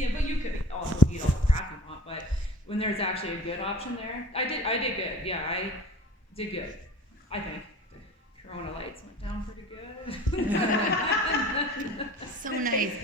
Yeah, but you could also eat all the crap you want. But when there's actually a good option there, I did good. Yeah, I did good. I think the Corona lights went down pretty good. So nice.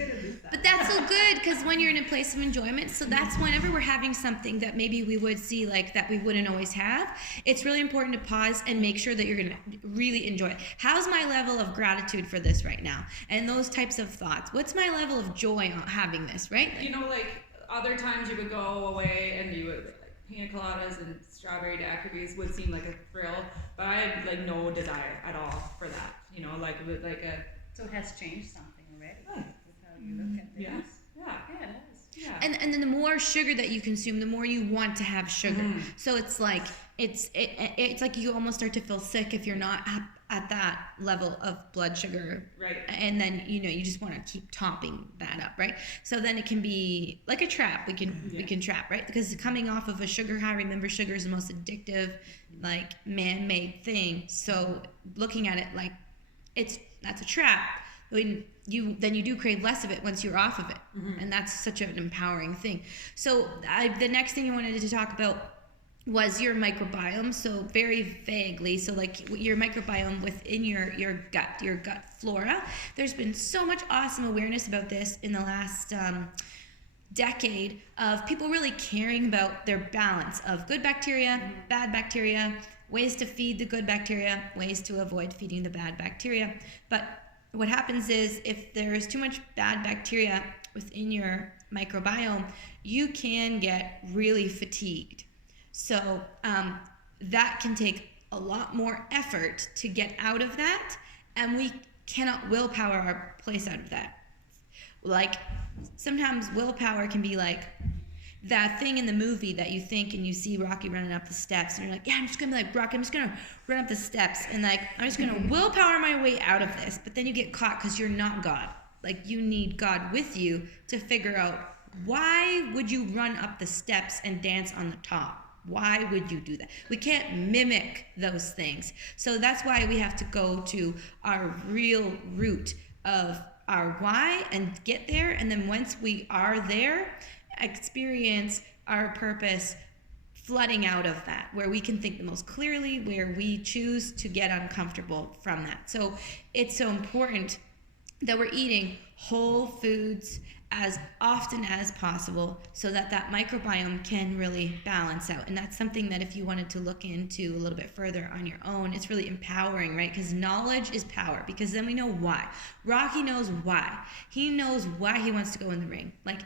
But that's so good because when you're in a place of enjoyment, so that's whenever we're having something that maybe we would see like that we wouldn't always have, it's really important to pause and make sure that you're going to really enjoy it. How's my level of gratitude for this right now? And those types of thoughts. What's my level of joy on having this, right? You know, like other times you would go away and you would like pina coladas and strawberry daiquiris would seem like a thrill, but I had like no desire at all for that. You know, like it was like a. So it has changed something already with how you look at things. Yeah. Yeah, it is. Yeah. And then the more sugar that you consume, the more you want to have sugar. So it's like it's like you almost start to feel sick if you're not at that level of blood sugar. Right. And then you just want to keep topping that up, right? So then it can be like a trap. We can trap, right? Because coming off of a sugar high, remember sugar is the most addictive, like man-made thing. So looking at it like that's a trap. When you do crave less of it once you're off of it, and that's such an empowering thing. So the next thing I wanted to talk about was your microbiome. So very vaguely, so like your microbiome within your gut flora. There's been so much awesome awareness about this in the last decade of people really caring about their balance of good bacteria, bad bacteria, ways to feed the good bacteria, ways to avoid feeding the bad bacteria. But what happens is if there's too much bad bacteria within your microbiome, you can get really fatigued. So that can take a lot more effort to get out of that, and we cannot willpower our place out of that. Like sometimes willpower can be like that thing in the movie that you think and you see Rocky running up the steps and you're like, yeah, I'm just gonna be like Rocky, I'm just gonna run up the steps and like I'm just gonna willpower my way out of this. But then you get caught because you're not God. Like you need God with you to figure out why would you run up the steps and dance on the top? Why would you do that? We can't mimic those things. So that's why we have to go to our real root of our why and get there. And then once we are there, experience our purpose flooding out of that, where we can think the most clearly, where we choose to get uncomfortable from that. So it's so important that we're eating whole foods as often as possible so that that microbiome can really balance out. And that's something that if you wanted to look into a little bit further on your own, it's really empowering, right? Because knowledge is power, because then we know why. Rocky knows why. He knows why he wants to go in the ring. Like,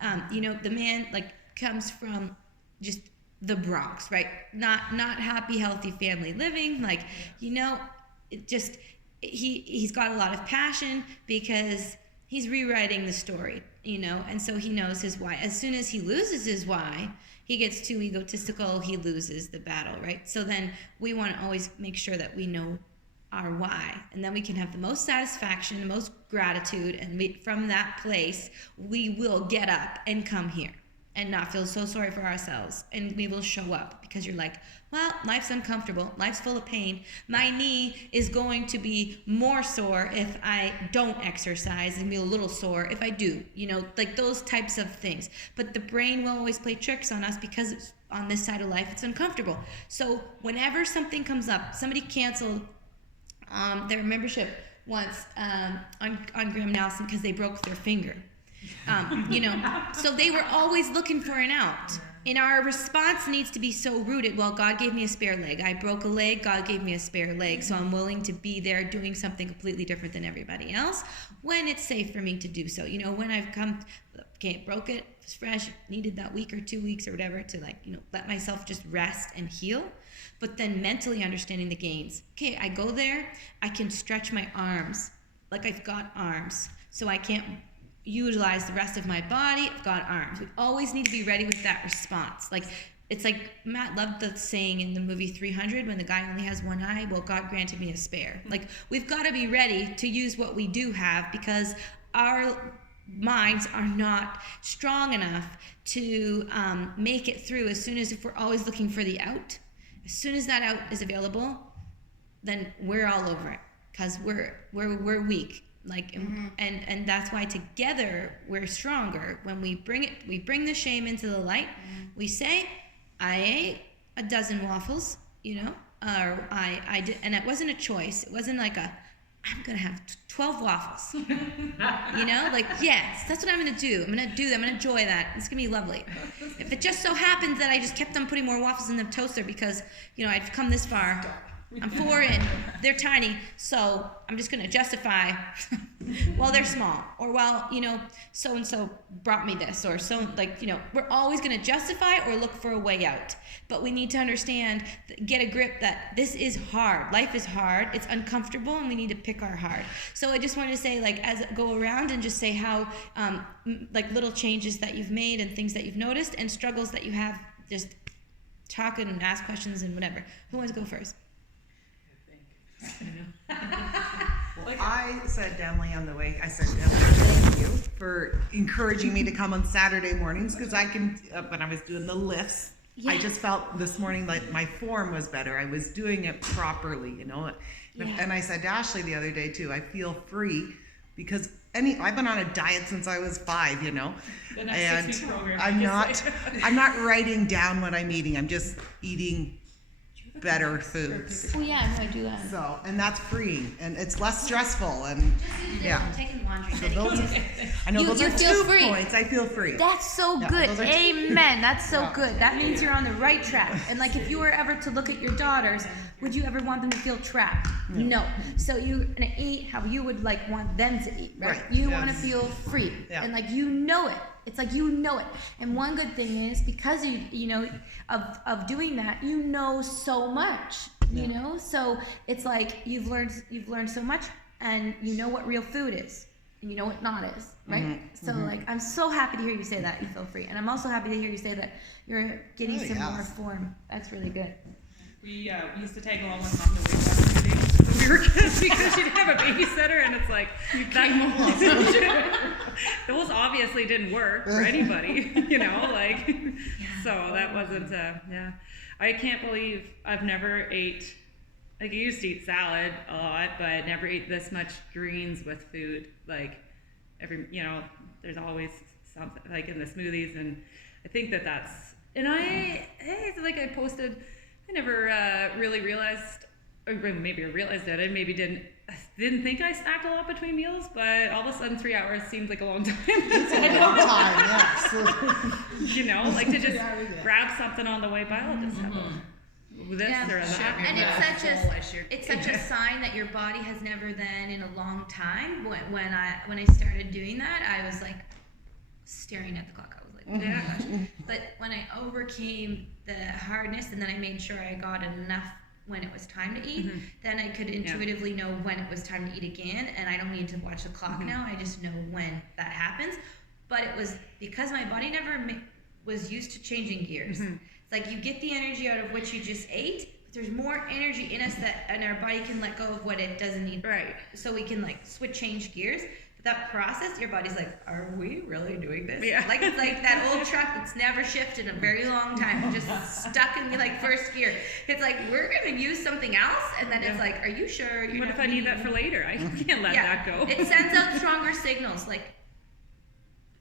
the man like comes from just the Bronx, right? Not happy, healthy family living. Like, it just he's got a lot of passion because he's rewriting the story, and so he knows his why. As soon as he loses his why, he gets too egotistical, he loses the battle, right? So then we want to always make sure that we know our why, and then we can have the most satisfaction, the most gratitude, and from that place, we will get up and come here and not feel so sorry for ourselves, and we will show up because you're like, well, life's uncomfortable, life's full of pain, my knee is going to be more sore if I don't exercise and be a little sore if I do, like those types of things. But the brain will always play tricks on us because it's on this side of life, it's uncomfortable. So whenever something comes up, somebody canceled their membership once on Graham Nelson because they broke their finger. So they were always looking for an out. And our response needs to be so rooted. Well, God gave me a spare leg. I broke a leg. God gave me a spare leg. So I'm willing to be there doing something completely different than everybody else when it's safe for me to do so. When I've broke it, it's fresh, needed that week or 2 weeks or whatever to let myself just rest and heal. But then mentally understanding the gains. Okay, I go there, I can stretch my arms like I've got arms. So I can't utilize the rest of my body, I've got arms. We always need to be ready with that response. Like, it's like Matt loved the saying in the movie 300 when the guy only has one eye, well, God granted me a spare. Like, we've got to be ready to use what we do have because our minds are not strong enough to make it through as soon as if we're always looking for the out. As soon as that out is available, then we're all over it because we're weak. Like, and that's why together we're stronger. When we bring the shame into the light. We say, I ate a dozen waffles, or I did, and it wasn't a choice. It wasn't like I'm gonna have 12 waffles. Like, yes, that's what I'm gonna do. I'm gonna do that. I'm gonna enjoy that. It's gonna be lovely. If it just so happens that I just kept on putting more waffles in the toaster because, I've come this far. I'm 4 in, they're tiny, so I'm just gonna justify, well, they're small, or well, so-and-so brought me this, or we're always gonna justify or look for a way out. But we need to understand, get a grip that this is hard. Life is hard, it's uncomfortable, and we need to pick our hard. So I just wanted to say, as go around and just say how, little changes that you've made and things that you've noticed and struggles that you have, just talk and ask questions and whatever. Who wants to go first? I said to Emily on the way, thank you for encouraging me to come on Saturday mornings, because I can, when I was doing the lifts, I just felt this morning like my form was better. I was doing it properly, And I said to Ashley the other day too, I feel free because I've been on a diet since I was 5, The next and 6-week program, I'm not writing down what I'm eating. I'm just eating better foods. Oh yeah, no, I do that. So, and that's freeing, and it's less stressful, and taking laundry. So those are feel 2 free. points. I feel free. That's so Yeah, good. those are 2. Amen. That's so good. That means you're on the right track. And if you were ever to look at your daughters, would you ever want them to feel trapped? No. So you're gonna eat how you would want them to eat, right? You want to feel free, and it. It's like it. And one good thing is because of doing that, so much. So it's like you've learned so much, and what real food is, and what not is, right? So I'm so happy to hear you say that you feel free, and I'm also happy to hear you say that you're getting some more form. That's really good. We used to tag along with Mom to Weight Watchers meetings when we were kids because she didn't have a babysitter, and it's like those obviously didn't work for anybody, So that wasn't. I can't believe I've never ate. I used to eat salad a lot, but never ate this much greens with food. There's always something in the smoothies, and I think that's. And I posted. I never really realized, or maybe I realized it. I maybe didn't think I snacked a lot between meals, but all of a sudden 3 hours seems like a long time. It's a long time, yes. To just grab something on the way by. I'll just have this or that. And it's such a sign that your body has never then in a long time. When I started doing that, I was staring at the clock. I was like, oh my gosh. But when I overcame the hardness, and then I made sure I got enough when it was time to eat, then I could intuitively know when it was time to eat again, and I don't need to watch the clock now. I just know when that happens. But it was because my body never was used to changing gears. It's you get the energy out of what you just ate, but there's more energy in us and our body can let go of what it doesn't need. Right. So we can change gears. That process, your body's are we really doing this? Yeah. It's like that old truck that's never shifted in a very long time, just stuck in first gear. It's we're gonna use something else, and then it's are you sure? What if I need that for later? I can't let that go. It sends out stronger signals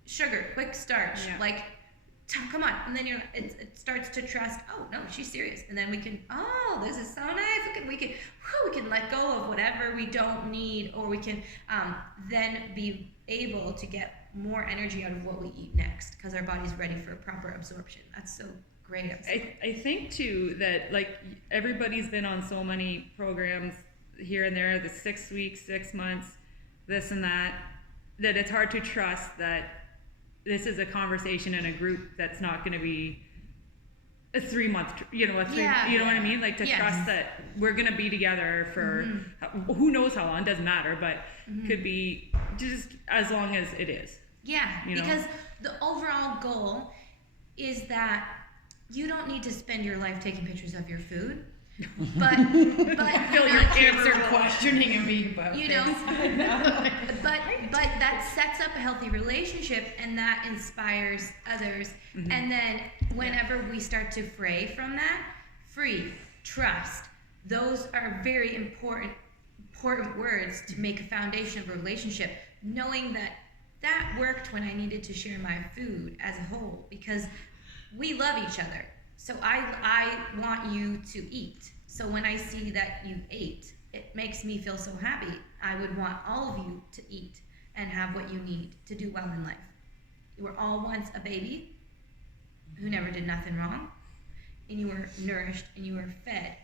sugar, quick starch, come on, and then it starts to trust. Oh no, she's serious, and then we can. Oh, this is so nice. We can let go of whatever we don't need, or we can then be able to get more energy out of what we eat next because our body's ready for proper absorption. That's so great. I think too that everybody's been on so many programs here and there, the 6 weeks, 6 months, this and that it's hard to trust that this is a conversation in a group that's not going to be a 3 month, you know what I mean? Trust that we're going to be together for who knows how long, doesn't matter, but could be just as long as it is. Yeah, because the overall goal is that you don't need to spend your life taking pictures of your food. But feel your kids are questioning and being about but that sets up a healthy relationship, and that inspires others. And then whenever we start to fray from that, free, trust, those are very important important words to make a foundation of a relationship, knowing that that worked when I needed to share my food as a whole, because we love each other. So I want you to eat. So when I see that you ate, it makes me feel so happy. I would want all of you to eat and have what you need to do well in life. You were all once a baby who never did nothing wrong, and you were nourished and you were fed.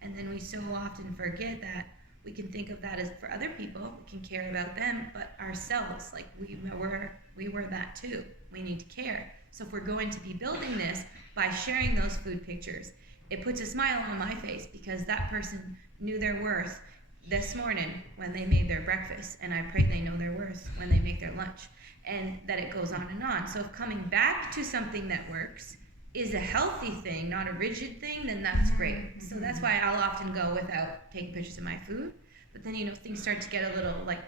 And then we so often forget that we can think of that as for other people, we can care about them, but ourselves, like we were that too. We need to care. So if we're going to be building this by sharing those food pictures, it puts a smile on my face because that person knew their worth this morning when they made their breakfast, and I pray they know their worth when they make their lunch, and that it goes on and on. So if coming back to something that works is a healthy thing, not a rigid thing, then that's great. So that's why I'll often go without taking pictures of my food. But then, things start to get a little like,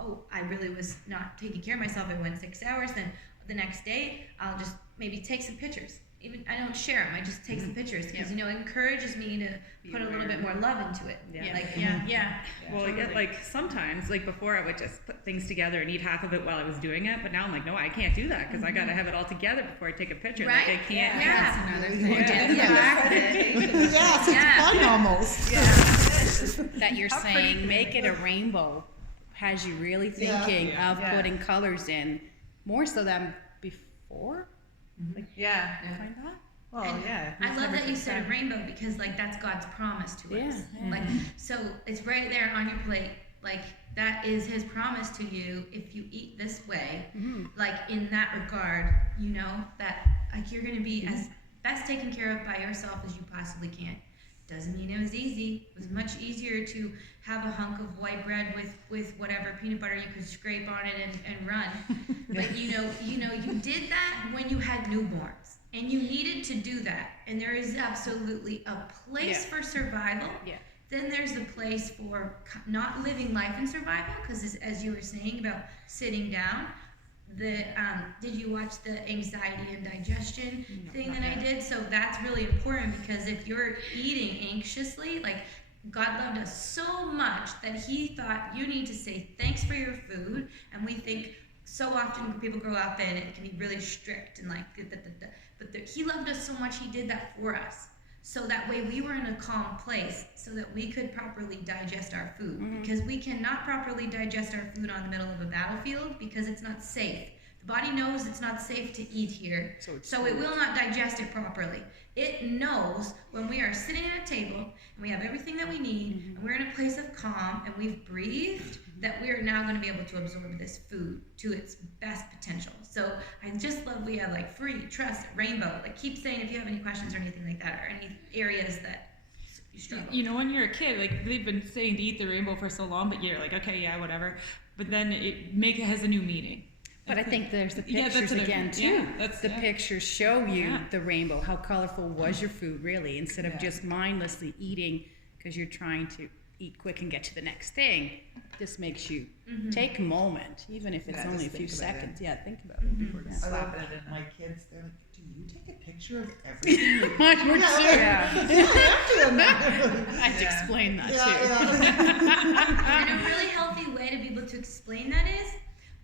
oh, I really was not taking care of myself. I went 6 hours. Then the next day, I'll just maybe take some pictures. Even I don't share them. I just take some pictures because it encourages me to put a little bit more love into it. Well, like sometimes, like before, I would just put things together and eat half of it while I was doing it. But now I'm like, no, I can't do that because I gotta have it all to before I take a picture. Right? Like I can't. Yeah. That's another thing. Yes, it's fun almost. That you're saying make it a rainbow has you really thinking of putting colors in more so than before. Yeah. Find that? Well, And yeah. I love that you said a rainbow because that's God's promise to us. Yeah. Like, so it's right there on your plate. Like, that is His promise to you. If you eat this way, like in that regard, that like you're gonna be as best taken care of by yourself as you possibly can. Doesn't mean it was easy. It was much easier to have a hunk of white bread with whatever peanut butter you could scrape on it and run. But you did that when you had newborns, and you needed to do that. And there is absolutely a place for survival. Yeah. Then there's a place for not living life in survival, because as you were saying about sitting down, did you watch the anxiety and digestion thing that I did? So that's really important, because if you're eating anxiously, like God loved us so much that He thought you need to say thanks for your food. And we think so often people grow up and it can be really strict and like, but He loved us so much He did that for us. So that way we were in a calm place so that we could properly digest our food. Because we cannot properly digest our food on the middle of a battlefield because it's not safe. The body knows it's not safe to eat here, so it will not digest it properly. It knows when we are sitting at a table and we have everything that we need and we're in a place of calm and we've breathed, that we are now going to be able to absorb this food to its best potential. So I just love we have like free, trust, rainbow. Like keep saying if you have any questions or anything like that, or any areas that you struggle. When you're a kid, like they've been saying to eat the rainbow for so long, but you're like, okay, yeah, whatever. But then it has a new meaning. But I think there's the pictures that's what again too. Yeah, the pictures show you the rainbow. How colorful was your food really, instead of just mindlessly eating because you're trying to eat quick and get to the next thing. This makes you take a moment, even if it's only a few seconds. Yeah, think about it before Slapping it at my kids. They're like, do you take a picture of everything? Mine were too. I I had to explain that too. And a really healthy way to be able to explain that is,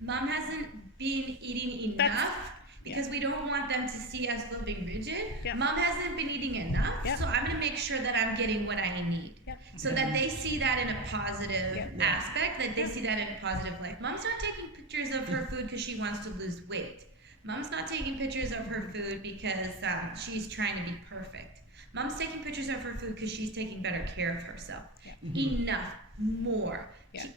Mom hasn't been eating enough because we don't want them to see us living rigid. Yeah. Mom hasn't been eating enough, so I'm going to make sure that I'm getting what I need. Yeah. So that they see that in a positive aspect, that they see that in a positive light. Mom's not taking pictures of her food because she wants to lose weight. Mom's not taking pictures of her food because she's trying to be perfect. Mom's taking pictures of her food because she's taking better care of herself. Enough, more.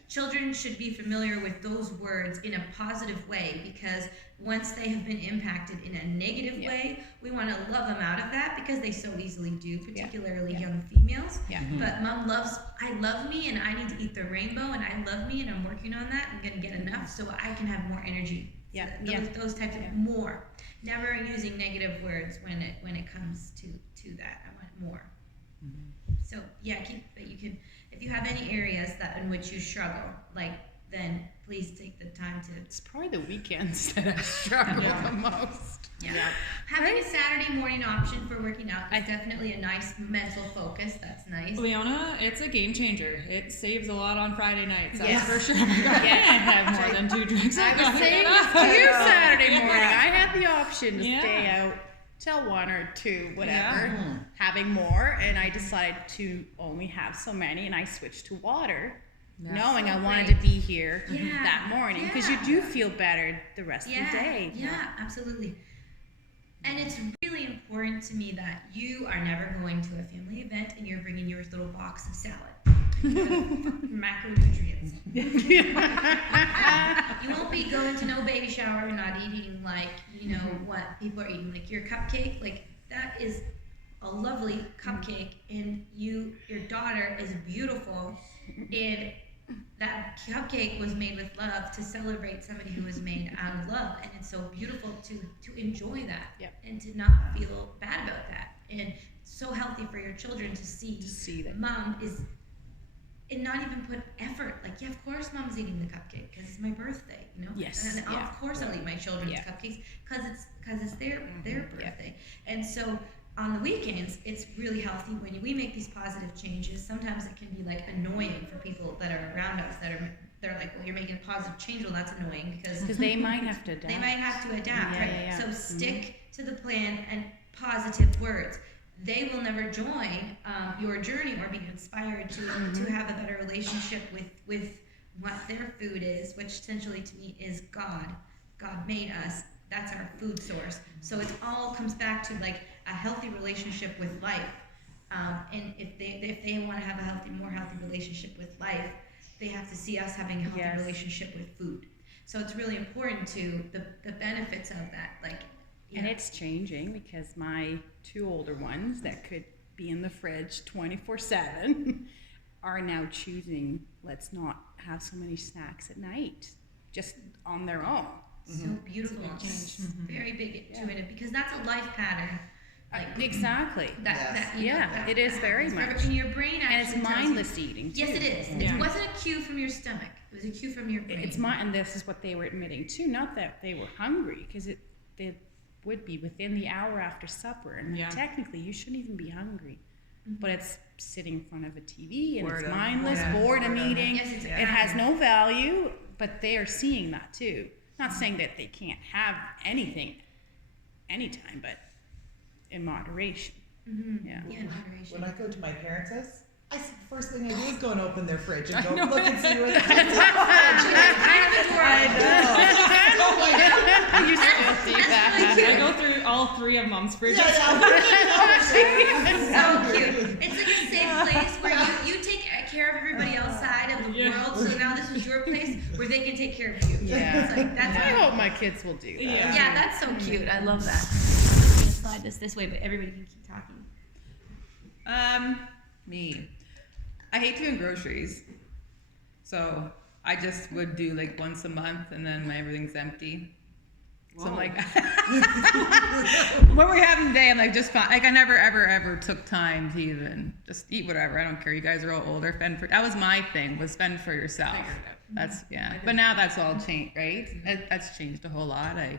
Children should be familiar with those words in a positive way, because once they have been impacted in a negative way, we want to love them out of that, because they so easily do, particularly young females. But Mom I love me and I need to eat the rainbow, and I love me and I'm working on that. I'm going to get enough so I can have more energy. Those types of more. Never using negative words when it comes to that. I want more. So if you have any areas in which you struggle, then please take the time to. It's probably the weekends that I struggle the most. Having a Saturday morning option for working out is definitely a nice mental focus. That's nice. Leona, it's a game changer. It saves a lot on Friday nights. That's Yes. for sure. I can't have more than 2 drinks. I was saying this to you Saturday morning. I had the option to stay out till 1 or 2, whatever, having more, and I decided to only have so many, and I switched to water, knowing I wanted to be here that morning, because you do feel better the rest of the day. Yeah, absolutely. And it's really important to me that you are never going to a family event and you're bringing your little box of salad. Macronutrients. You won't be going to no baby shower and not eating like, you know, what people are eating. Like your cupcake, like that is a lovely cupcake, and your daughter is beautiful, and that cupcake was made with love to celebrate somebody who was made out of love, and it's so beautiful to enjoy that and to not feel bad about that, and so healthy for your children to see that mom is, and not even put effort. Like, yeah, of course mom's eating the cupcake because it's my birthday, you know. Yes, And of course I'll eat my children's cupcakes because it's their birthday, and so. On the weekends, it's really healthy when we make these positive changes. Sometimes it can be like annoying for people that are around us they're like, well, you're making a positive change. Well, that's annoying because they might have to adapt. They might have to adapt, right? Yeah. So stick to the plan and positive words. They will never join your journey or be inspired to have a better relationship with what their food is, which essentially to me is God. God made us. That's our food source. So it all comes back to like a healthy relationship with life. And if they want to have a more healthy relationship with life, they have to see us having a healthy relationship with food. So it's really important to the benefits of that. Like, and it's changing because my 2 older ones that could be in the fridge 24/7 are now choosing, let's not have so many snacks at night, just on their own. So beautiful. Very big into it because that's a life pattern. Like, exactly. That it is very much. And your brain actually and it's mindless eating too. Yes, it is. It wasn't a cue from your stomach. It was a cue from your brain. And this is what they were admitting too. Not that they were hungry, because they would be within the hour after supper, and technically you shouldn't even be hungry. But it's sitting in front of a TV and it's mindless boredom eating. Yes, exactly. It has no value, but they are seeing that too. Not saying that they can't have anything anytime, but in moderation. In moderation. When I go to my parents' house, first thing I do is go and open their fridge and go look and see what's in the fridge. You still see that. I go through all 3 of mom's fridges. So cute. It's like a safe place where you take care of everybody outside of the world. So now this is your place where they can take care of you. Yeah. It's like, that's I hope my kids will do that. Yeah, that's so cute. I love that. I'm gonna slide this way, but everybody can keep talking. Me. I hate doing groceries. So I just would do like once a month and then everything's empty. Whoa. So I'm like, what we're having today, I'm like, just fine. Like I never, ever took time to even just eat whatever. I don't care. You guys are all older. That was my thing, was fend for yourself. That's, But now that's all changed, right? That's changed a whole lot. I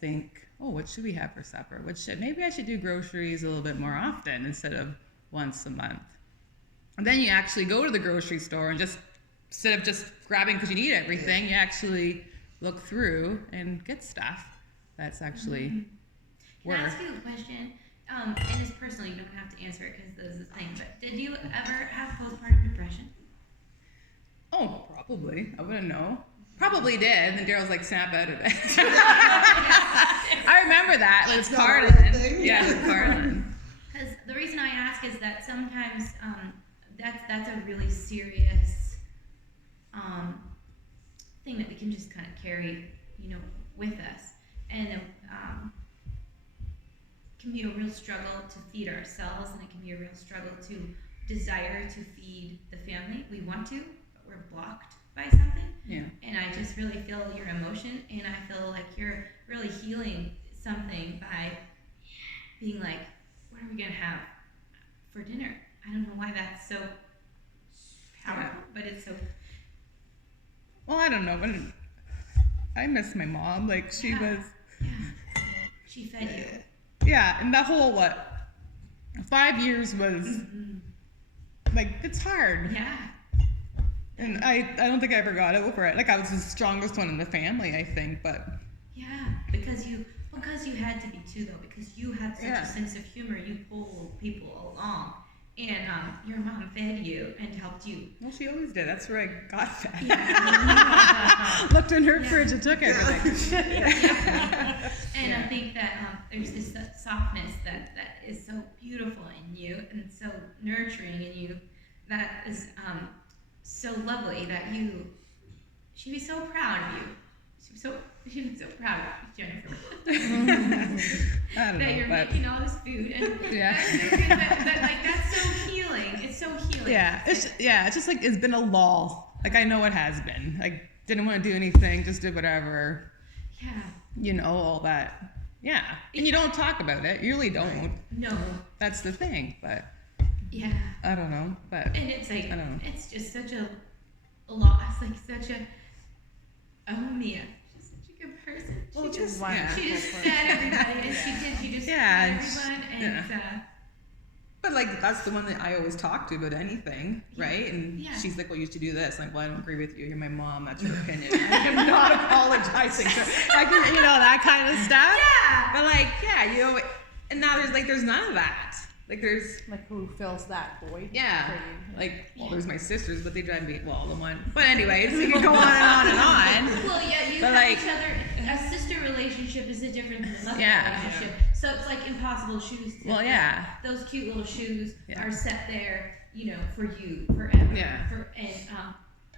think, what should we have for supper? Maybe I should do groceries a little bit more often instead of once a month. And then you actually go to the grocery store and just, instead of just grabbing because you need everything, you actually look through and get stuff that's actually Can I ask you a question? And it's personal, you don't have to answer it because this is a thing, but did you ever have postpartum depression? Oh, probably. I wouldn't know. Probably did. And then Daryl's like, snap out of it. I remember that. It was Carlin. Yeah, it was Carlin. Because the reason I ask is that sometimes that's a really serious thing that we can just kind of carry, with us, and can be a real struggle to feed ourselves, and it can be a real struggle to desire to feed the family. We want to, but we're blocked by something. Yeah. And I just really feel your emotion, and I feel like you're really healing something by being like, what are we gonna have for dinner? I don't know why that's so powerful, but it's so. Well, I don't know, but I miss my mom. Like she was. Yeah. she fed you. Yeah, and that whole 5 years was like it's hard. Yeah. And I don't think I ever got over it. Like I was the strongest one in the family, I think, but Yeah, because you had to be too though, because you had such Yeah. a sense of humor. You pulled people along, and your mom fed you and helped you. well, she always did. That's where I got fed. Yeah. Looked in her fridge and took everything. And I think that there's this softness that is so beautiful in you and so nurturing in you, that is so lovely that you. She'd be so proud of you. She'd be so proud of you, Jennifer. I don't That you're know, but making all this food and Yeah. that's so healing. It's so healing. it's just like it's been a lull. Like I know it has been. Like didn't want to do anything, just did whatever. Yeah. All that. Yeah, and you don't talk about it. You really don't. No. That's the thing. But Yeah. I don't know. But And it's like I don't know. it's just such a loss. Like such a Mia. She's such a good person. Well, she just she just fed everybody, and she just Yeah, fed everyone, and But like that's the one that I always talk to about anything, right? And Yeah. she's like, "Well, you used to do this." I'm like, "Well, I don't agree with you. You're my mom. That's your opinion. I'm not apologizing." So, like, that kind of stuff. Yeah. But like, and now there's none of that. Like there's Like who fills that void? yeah, for you? like there's my sisters, but they drive me the one. But anyways, you can go on and on and on. well, yeah, you But, have like- each other. A sister relationship is different than a mother Yeah. relationship. So it's like impossible shoes. To Well, fill. yeah. Those cute little shoes Yeah. are set there, for you forever. Yeah. And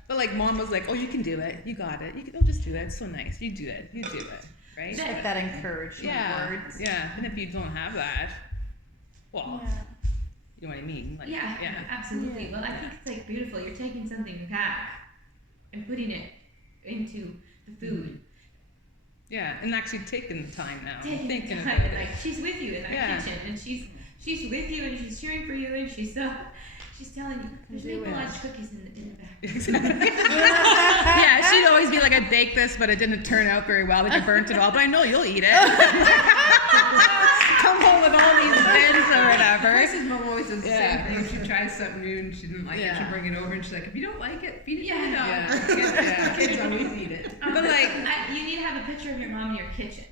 But like mom was like, "Oh, you can do it. You got it. Oh, just do it. It's so nice. You do it. You do it." Right? That- Like that encouragement Yeah. words. Yeah. And if you don't have that, well, Yeah. you know what I mean? Like, yeah, yeah. absolutely. Yeah. Well, I think it's like beautiful. You're taking something you have and putting it into the food. Yeah, and actually taking the time now. Taking Thinking the time, about and it. like she's with you in that Yeah. kitchen, and she's with you, and she's cheering for you, and she's telling you, "There's She maple will. lunch cookies in the back." Yeah, she'd always be like, "I baked this, but it didn't turn out very well. Like you burnt it all, but I know you'll eat it." Come home with all these bins or whatever. Chris's mom always does the Yeah. same thing. If she tries something new and she didn't like it, Yeah. she'll bring it over and she's like, if you don't like it, feed it to Yeah. the dog. Yeah. Kids always eat it. But like, you need to have a picture of your mom in your kitchen.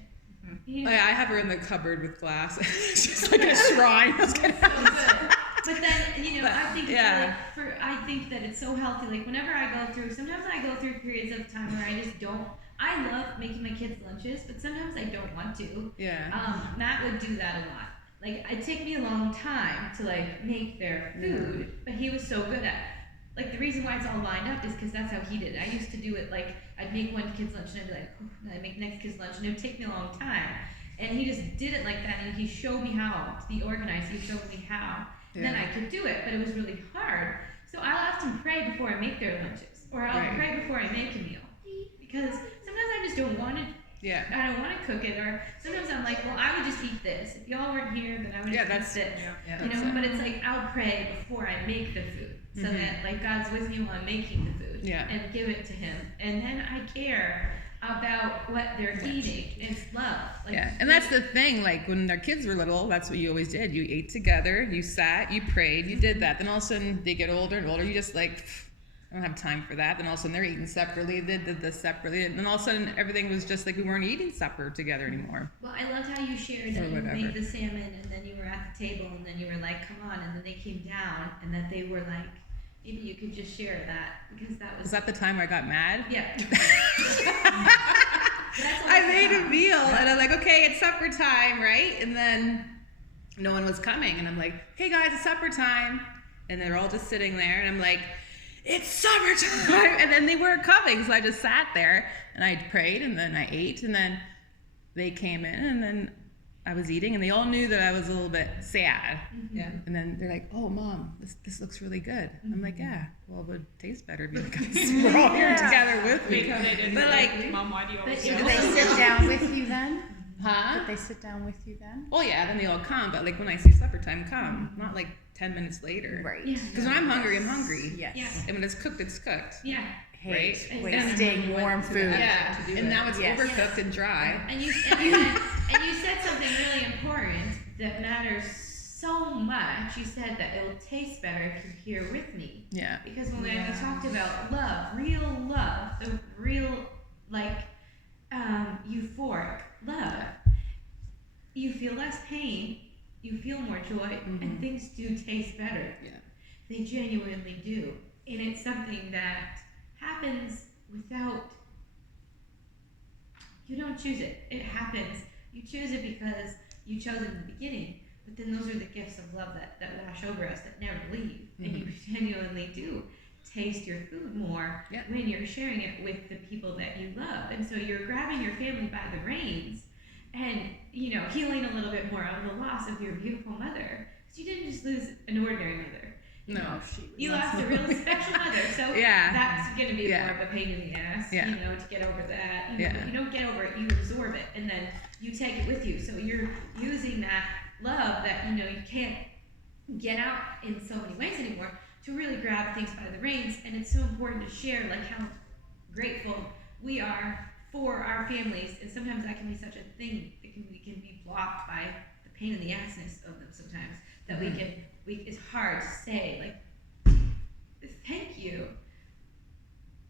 You need I have her in the cupboard with glass. She's like a shrine. so good. But then, I think yeah. I think that it's so healthy. Like whenever I go through, sometimes I go through periods of time where I just don't. I love making my kids lunches, but sometimes I don't want to. Yeah. Matt would do that a lot. Like it'd take me a long time to like make their food, but he was so good at it. Like the reason why it's all lined up is because that's how he did it. I used to do it like I'd make one kid's lunch and I'd be like, and I'd make next kid's lunch and it would take me a long time. And he just did it like that, and he showed me how to be organized. He showed me how. And then I could do it, but it was really hard. So I'll often pray before I make their lunches, or I'll pray before I make a meal, because sometimes I just don't want to. Yeah. I don't want to cook it, or sometimes I'm like, well, I would just eat this. If y'all weren't here, then I would Yeah, just eat this. yeah, You know, that's it. but it's like I'll pray before I make the food, so that like God's with me while I'm making the food, Yeah. and give it to Him, and then I care about what they're eating. It's love. Like, Yeah, and that's the thing. Like when their kids were little, that's what you always did. You ate together, you sat, you prayed, you did that. Then all of a sudden they get older and older. You just like, I don't have time for that. Then all of a sudden they're eating separately. They did this separately, and then all of a sudden everything was just like we weren't eating supper together anymore. Well, I loved how you shared Or that you whatever. made the salmon, and then you were at the table, and then you were like, "Come on!" And then they came down, and that they were like, maybe you could just share that, because that was Was that the time where I got mad? yeah. That's all I made a found. meal, and I'm like, okay, it's supper time, right? And then no one was coming, and I'm like, hey guys, it's supper time, and they're all just sitting there, and I'm like, it's supper time, and then they weren't coming, so I just sat there, and I prayed, and then I ate, and then they came in, and then I was eating, and they all knew that I was a little bit sad. Yeah. And then they're like, "Oh, Mom, this looks really good." I'm like, "Yeah, well, it would taste better if you guys were all here together with me." But like, Mom, why do you always But Did they sit down with you then? huh? Did they sit down with you then? Oh yeah, then they all come. But like when I say supper time, come, not like 10 minutes later. Right. Yeah. Because when I'm hungry, I'm hungry. Yes. Yeah. And when it's cooked, it's cooked. Yeah. Hate Right? wasting warm food. Yeah. to do And that. now it's Yes. overcooked and dry. And you And you said something really important that matters so much. You said that it will taste better if you're here with me. Yeah. Because when we talked about love, the real, like, euphoric love, you feel less pain, you feel more joy, and things do taste better. Yeah. They genuinely do. And it's something that happens without, you don't choose it. It happens. You choose it because you chose it in the beginning. But then those are the gifts of love that wash over us, that never leave. And you genuinely do taste your food more when you're sharing it with the people that you love. And so you're grabbing your family by the reins and, you know, healing a little bit more of the loss of your beautiful mother. Because you didn't just lose an ordinary mother. No. You lost a really special mother. So that's going to be more of a pain in the ass, you know, to get over that. You know, you don't get over it, you absorb it, and then you take it with you. So you're using that love that, you know, you can't get out in so many ways anymore to really grab things by the reins. And it's so important to share, like, how grateful we are for our families. And sometimes that can be such a thing. We can be blocked by the pain in the assness of them sometimes, that it's hard to say, like, thank you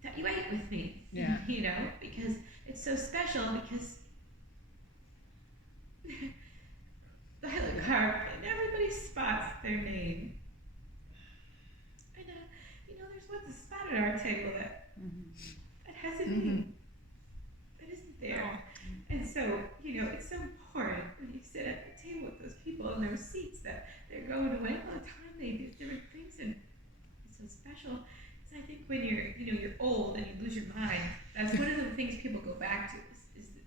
that you ate with me. Yeah. You know, because it's so special, because I look hard and everybody spots their name. And you know, there's once a spot at our table that has a name that isn't there. And so, you know, it's so important when you sit at the table with those people in those seats that they're going away all the time, they do different things, and it's so special. So I think when you're old and you lose your mind, that's one of the things people go back to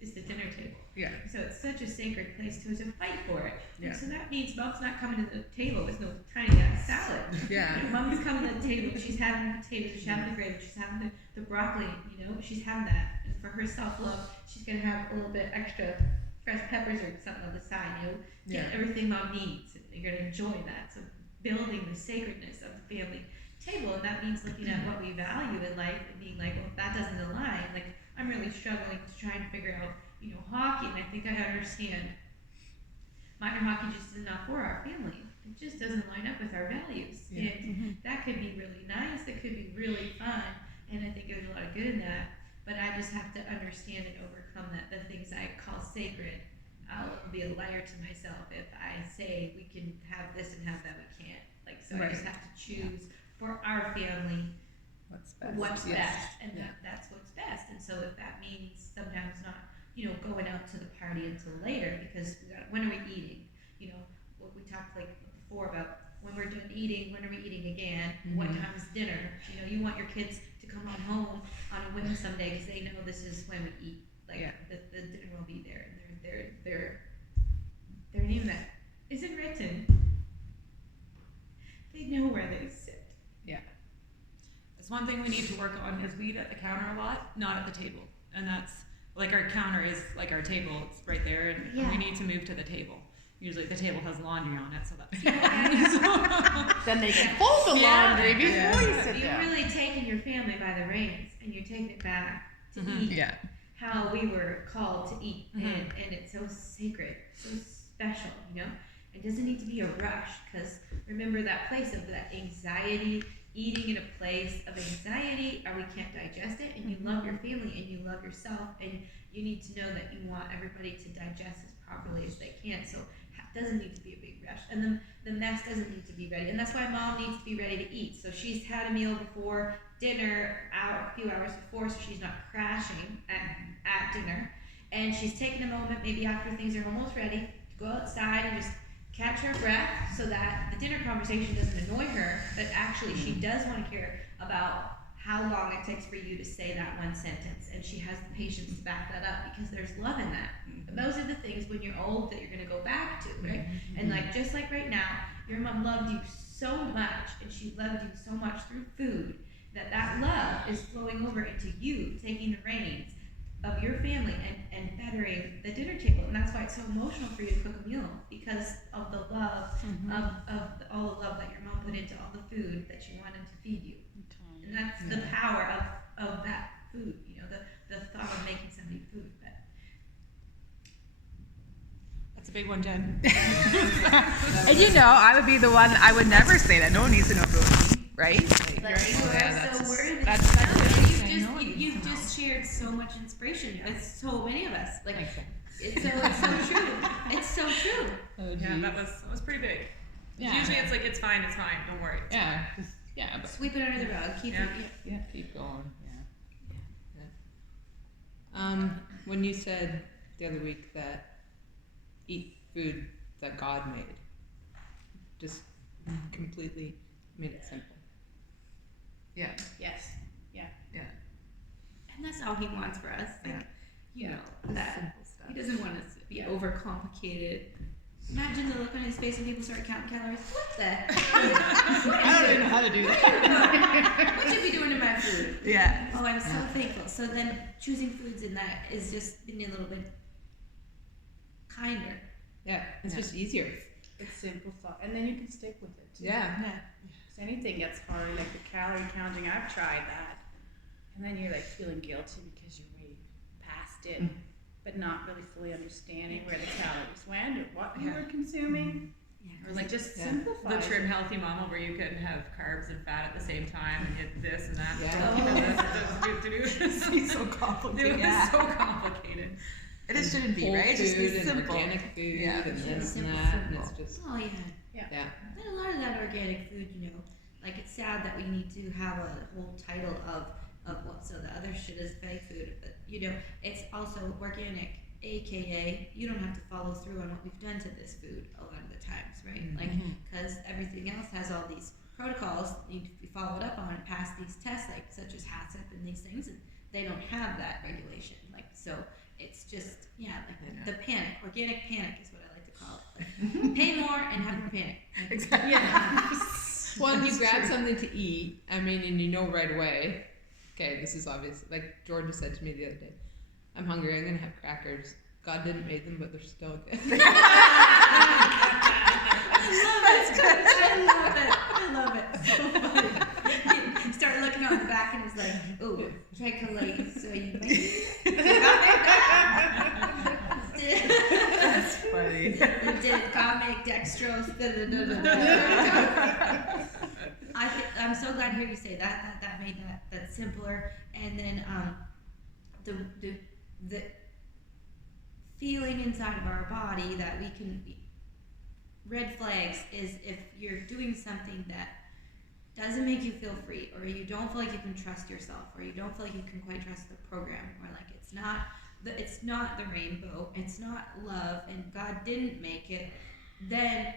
is the dinner table. Yeah. So it's such a sacred place to fight for it. Yeah. And so that means Mom's not coming to the table with no tiny ass salad. Yeah. You know, Mom's coming to the table, she's having potatoes, she's having the gravy, she's having the broccoli, you know, she's having that. And for her self-love, she's going to have a little bit extra fresh peppers or something on the side, you know, get everything Mom needs, and you're going to enjoy that. So building the sacredness of the family table, and that means looking at what we value in life and being like, well, if that doesn't align, like, I'm really struggling to try and figure out, you know, hockey, and I think I understand minor hockey just is not for our family. It just doesn't line up with our values. And that could be really nice, it could be really fun, and I think there's a lot of good in that, but I just have to understand and overcome that the things I call sacred, I'll be a liar to myself if I say we can have this and have that we can't. Like, so I just have to choose for our family what's best, and that's what's best. And so if that means sometimes not, you know, going out to the party until later, because when are we eating? You know, what we talked like before about when we're done eating, when are we eating again? What time is dinner? You know, you want your kids to come on home on a whim someday because they know this is when we eat. Like the dinner will be there, and their name that isn't written. They know where they sit. It's one thing we need to work on is we eat at the counter a lot, not at the table. And that's, like, our counter is like our table, it's right there, and we need to move to the table. Usually the table has laundry on it, so that's Then they can fold the laundry before you sit You're down. really taking your family by the reins, and you're taking it back to eat how we were called to eat. And it's so sacred, so special, you know? It doesn't need to be a rush, because remember that place of that anxiety, eating in a place of anxiety, or we can't digest it, and you love your family and you love yourself, and you need to know that you want everybody to digest as properly as they can. So it doesn't need to be a big rush, and then the mess doesn't need to be ready, and that's why Mom needs to be ready to eat. So she's had a meal before dinner, a few hours before, so she's not crashing at dinner, and she's taking a moment maybe after things are almost ready to go outside and just catch her breath, so that the dinner conversation doesn't annoy her, but actually she does want to hear about how long it takes for you to say that one sentence, and she has the patience to back that up, because there's love in that. And those are the things when you're old that you're going to go back to, right? And like, just like right now, your mom loved you so much, and she loved you so much through food, that love is flowing over into you taking the reins of your family and bettering the dinner table. And that's why it's so emotional for you to cook a meal, because of the love of all the love that your mom put into all the food that she wanted to feed you. And that's the power of that food, you know, the thought of making somebody food. But big one, Jen. And you know, I would be the one. I would never say that. No one needs to know about me, right? But you are that's so just- worthy. that's- You've just shared so much inspiration with so many of us. Like it's so true. It's so true. Yeah, that was pretty big. Yeah. Usually it's like it's fine, don't worry. Yeah, but Sweep it under the rug. Keep Yeah. it. yeah, keep going. When you said the other week that eat food that God made, just completely made it simple. Yeah, Yes. Yeah. And that's all he wants for us. Like, you know, that Simple stuff. he doesn't want us to be overcomplicated. Imagine the look on his face when people start counting calories. What the? I don't even know how to do that. What should be doing to my food? Yeah. Oh, I'm so thankful. So then choosing foods in that is just being a little bit kinder. Yeah, it's just easier. It's simplified, and then you can stick with it. Yeah. If anything gets hard, like the calorie counting, I've tried that, and then you're like feeling guilty because you're way past it, but not really fully understanding where the calories went or what you were consuming. Yeah. Or like Just Yeah. simplify. the trim healthy mama where you can have carbs and fat at the same time and get this and that. Yeah. You know, this, It's so it complicated. was so complicated. It just shouldn't be, Whole right? It should food be and simple. organic food Yeah. and this and Simple, that, and simple. it's just Oh yeah. yeah. And a lot of that organic food, you know, like it's sad that we need to have a whole title of what, so the other shit is fake food, but you know, it's also organic, aka you don't have to follow through on what we've done to this food a lot of the times, right? Like, because everything else has all these protocols that need to be followed up on and pass these tests, like such as HACCP and these things, and they don't have that regulation. Like, so it's just, like the panic, organic panic is what I like to call it. Like, pay more and have more panic. Exactly. Well, and you grab something to eat, I mean, and you know right away, okay, this is obvious. Like Georgia said to me the other day, I'm hungry, I'm gonna have crackers. God didn't make them, but they're still good. I love it. So funny. You start looking on the back and it's like, ooh, Tricolate, so you That's funny. We did comic dextrose. I'm so glad to hear you say that. That made that simpler. And then the feeling inside of our body that we can. Red flags is if you're doing something that doesn't make you feel free, or you don't feel like you can trust yourself, or you don't feel like you can quite trust the program, or like it's not the rainbow, it's not love, and God didn't make it, then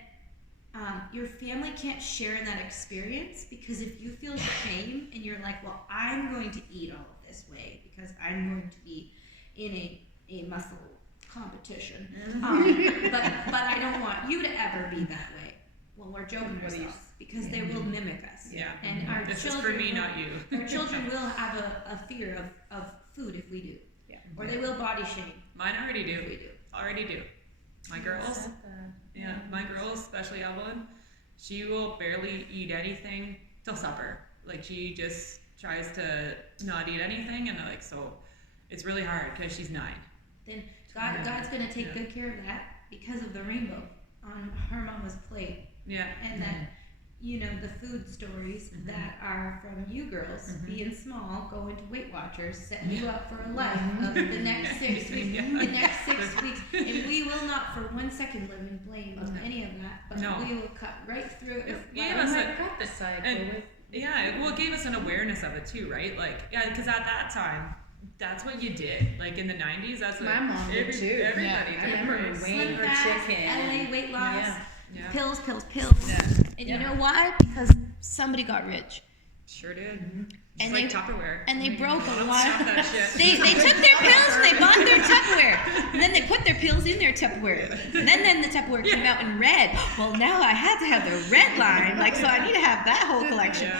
your family can't share in that experience, because if you feel shame and you're like, well, I'm going to eat all of this way because I'm going to be in a muscle competition, but I don't want you to ever be that way. Well, we're joking ourselves because they will mimic us. Yeah. And our This is children for me, will- not you. Our children will have a fear of food if we do. Yeah. Or they will body shame Mine already if do. we do. Already do. My girls, yeah, my girls, especially Evelyn, she will barely eat anything till supper. Like she just tries to not eat anything, and like so, it's really hard because she's 9. Then God's gonna take good care of that because of the rainbow on her mama's plate. Yeah. And that, you know, the food stories that are from you girls being small, going to Weight Watchers, setting you up for a life of the next 6 weeks. The next 6 weeks. And we will not for 1 second live in blame of any of that, but No. we will cut right through it. It with gave love. us might a, cut the cycle and- with yeah, well, it gave us an awareness of it too, right? Like, yeah, because at that time, that's what you did. Like in the 90s, that's what My mom did too. everybody Yeah. did. I remember right? weighing Slim her fast, chicken. LA weight loss, Yeah. Yeah. pills. Yeah. And Yeah. you know why? Because somebody got rich. Sure did. And Just like they- Tupperware. And they broke a Don't lot. stop that shit. They took their pills and they bought their Tupperware. And then they put their pills in their Tupperware. And then the Tupperware came out in red. Well, now I have to have the red line. Like, so I need to have that whole collection.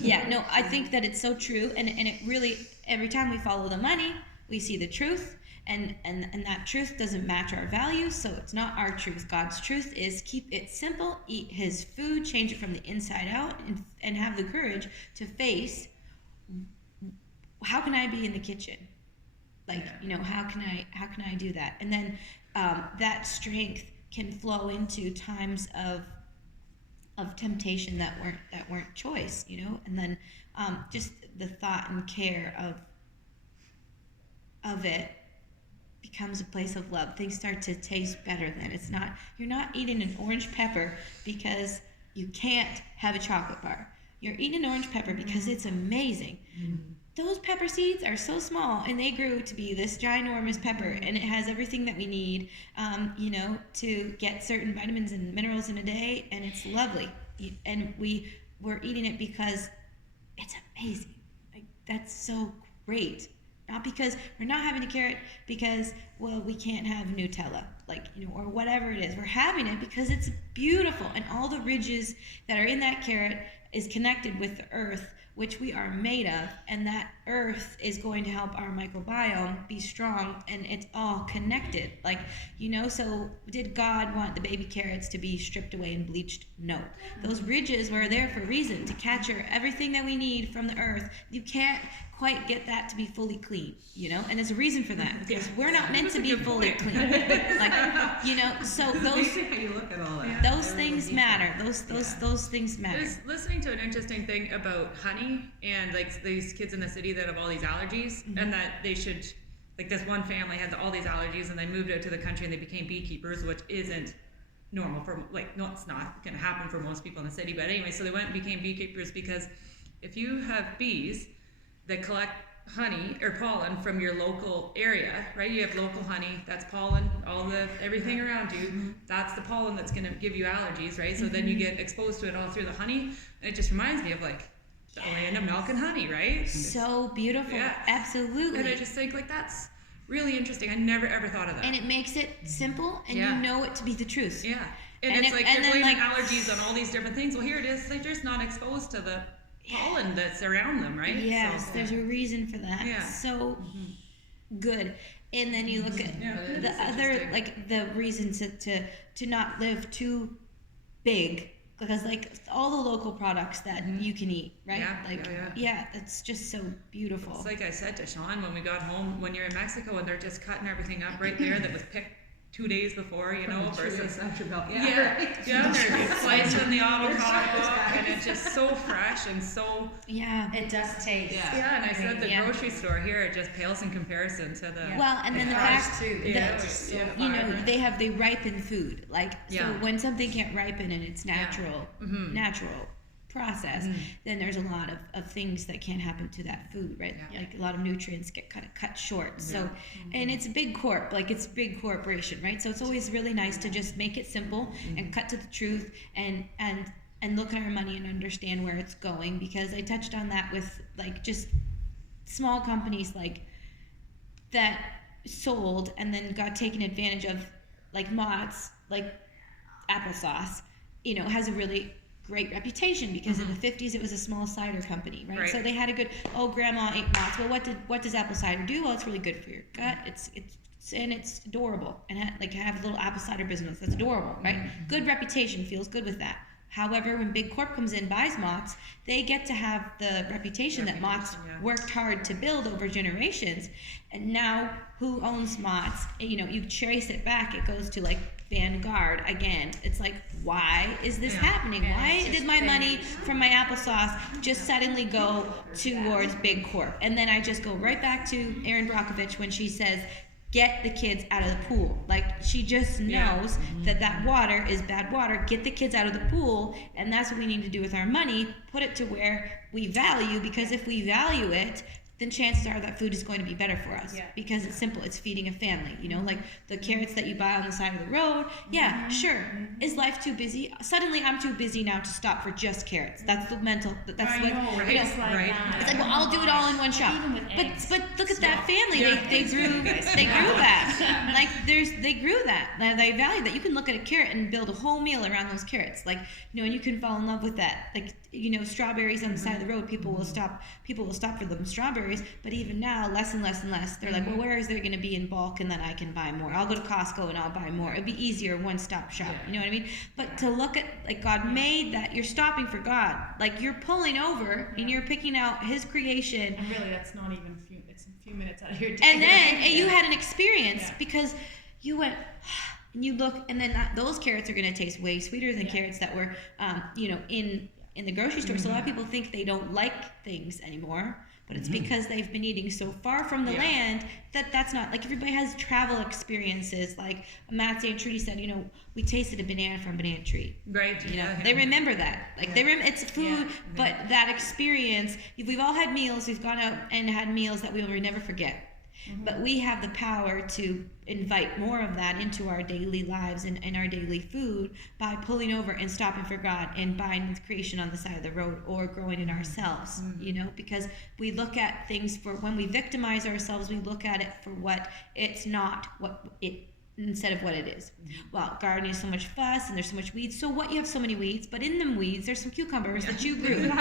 Yeah, no, I think that it's so true. And it really, every time we follow the money, we see the truth. And that truth doesn't match our values, so it's not our truth. God's truth is keep it simple, eat his food, change it from the inside out, and have the courage to face, how can I be in the kitchen? Like, you know, how can I do that? And then that strength can flow into times of temptation that weren't choice, you know. And then just the thought and care of it becomes a place of love. Things start to taste better then. It's not, you're not eating an orange pepper because you can't have a chocolate bar. You're eating an orange pepper because it's amazing. Those pepper seeds are so small, and they grew to be this ginormous pepper, and it has everything that we need, you know, to get certain vitamins and minerals in a day, and it's lovely. And we're eating it because it's amazing. Like, that's so great. Not because we're not having a carrot because, well, we can't have Nutella, like, you know, or whatever it is. We're having it because it's beautiful, and all the ridges that are in that carrot is connected with the earth, which we are made of, and that earth is going to help our microbiome be strong, and it's all connected. Like, you know, so did God want the baby carrots to be stripped away and bleached? No. Those ridges were there for a reason, to capture everything that we need from the earth. You can't quite get that to be fully clean, you know, and there's a reason for that, because we're not meant to be fully clean. Like, you know, so those you look at all that. those things matter. Those things matter. I was listening to an interesting thing about honey and like these kids in the city that have all these allergies, and that they should, like, this one family had all these allergies and they moved out to the country and they became beekeepers, which isn't normal for, like, no, it's not going to happen for most people in the city. But anyway, so they went and became beekeepers because if you have bees that collect honey or pollen from your local area, right? You have local honey, that's pollen, everything around you, that's the pollen that's going to give you allergies, right? So then you get exposed to it all through the honey, and it just reminds me of like the land of milk and honey, right? So beautiful. Yeah. Absolutely. And I just think, like, that's really interesting. I never ever thought of that. And it makes it simple, and Yeah. you know it to be the truth. Yeah. And And it's it- like and they're then, blaming like- allergies on all these different things. Well, here it is. They're just not exposed to the pollen that's around them, right? Yes, So, there's a reason for that. Yeah. So good. And then you look at it the is other, interesting. like, the reason to not live too big, because, like, all the local products that you can eat, right? Yeah, Like, yeah. that's just so beautiful. It's like I said to Sean when we got home, when you're in Mexico and they're just cutting everything up right there that was picked 2 days before, you know, versus yeah, they're slicing the avocado, and it's just so fresh and so Yeah. It does taste. yeah. And I said the Yeah. grocery store here, it just pales in comparison to the Well, and then the Cars fact too. Yeah, that, yeah. you know, they ripen food. Like, so Yeah. when something can't ripen in its natural process, then there's a lot of things that can happen to that food, right? Yeah. Like, a lot of nutrients get kind of cut short. So, and it's a big it's big corporation, right? So it's always really nice to just make it simple and cut to the truth, and look at our money and understand where it's going, because I touched on that with, like, just small companies like that sold and then got taken advantage of, like Mott's, like applesauce, you know, has a really great reputation because in the 50s it was a small cider company, right? So they had a good, grandma ate Mott's. Well, what does apple cider do? Well, it's really good for your gut. It's adorable, and have a little apple cider business. That's adorable, right? Good reputation, feels good with that. However, when Big Corp comes in, buys Mott's, they get to have the reputation that Mott's worked hard to build over generations. And now, who owns Mott's? You know, you trace it back, it goes to, like, Vanguard again. It's like, why is this happening? Why did my money from my applesauce just suddenly go towards Big Corp? And then I just go right back to Erin Brockovich when she says, get the kids out of the pool. Like, she just knows that water is bad water. Get the kids out of the pool, and that's what we need to do with our money. Put it to where we value, because if we value it, then chances are that food is going to be better for us. Because it's simple. It's feeding a family. You know, like the carrots that you buy on the side of the road. Yeah, sure. Is life too busy? Suddenly, I'm too busy now to stop for just carrots. That's the mental. That's I what. know, You know, it's like that. it's like, well, I'll do it all in one shop. Even with eggs. But look at that family. They grew that. Like, they grew that. They value that. You can look at a carrot and build a whole meal around those carrots. Like, you know, and you can fall in love with that. Like, you know, strawberries on the side of the road. People will stop for them strawberries. But even now, less and less and less. They're like, well, where is there going to be in bulk, and then I can buy more? I'll go to Costco and I'll buy more. It'd be easier, one-stop shop. You know what I mean? But to look at, like, God made that, you're stopping for God. Like, you're pulling over and you're picking out His creation. And really, that's not even it's a few minutes out of your day. And then you had an experience because you went, and you look, and then those carrots are going to taste way sweeter than carrots that were, in the grocery store. So a lot of people think they don't like things anymore, but it's because they've been eating so far from the land that's not, like, everybody has travel experiences. Like Matt St. Trudy said, we tasted a banana from Banana Tree. Right. They remember that. Like it's food, but that experience, we've all had meals, we've gone out and had meals that we will never forget. But we have the power to invite more of that into our daily lives and our daily food by pulling over and stopping for God and buying creation on the side of the road or growing it ourselves, because we look at things for, when we victimize ourselves, we look at it for what it's not, what it instead of what it is. Well, gardening is so much fuss and there's so much weeds. So what, you have so many weeds, but in them weeds there's some cucumbers that you grew.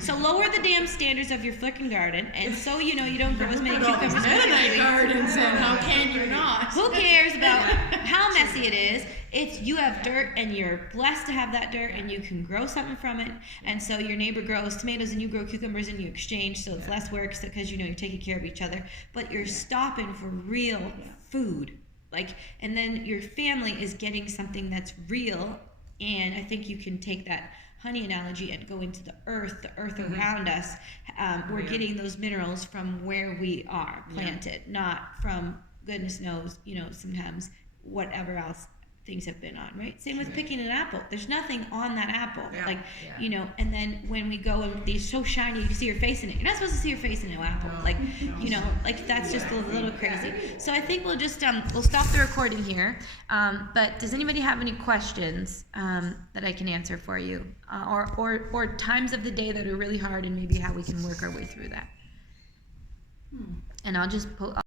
So lower the damn standards of your flicking garden, and so you don't grow as many cucumbers as Mennonite weeds. gardens, and how can you not? Who cares about how messy it is? It's, you have dirt and you're blessed to have that dirt and you can grow something from it. And so your neighbor grows tomatoes and you grow cucumbers and you exchange, so it's less work because you're taking care of each other, but you're stopping for real food. And then your family is getting something that's real. And I think you can take that honey analogy and go into the earth around us. We're getting those minerals from where we are planted, not from goodness knows, sometimes whatever else things have been on, right? Same with picking an apple. There's nothing on that apple. And then when we go and they're so shiny, you can see your face in it. You're not supposed to see your face in an apple. That's just a little crazy. So I think we'll just, we'll stop the recording here. But does anybody have any questions that I can answer for you? Or times of the day that are really hard and maybe how we can work our way through that? And I'll just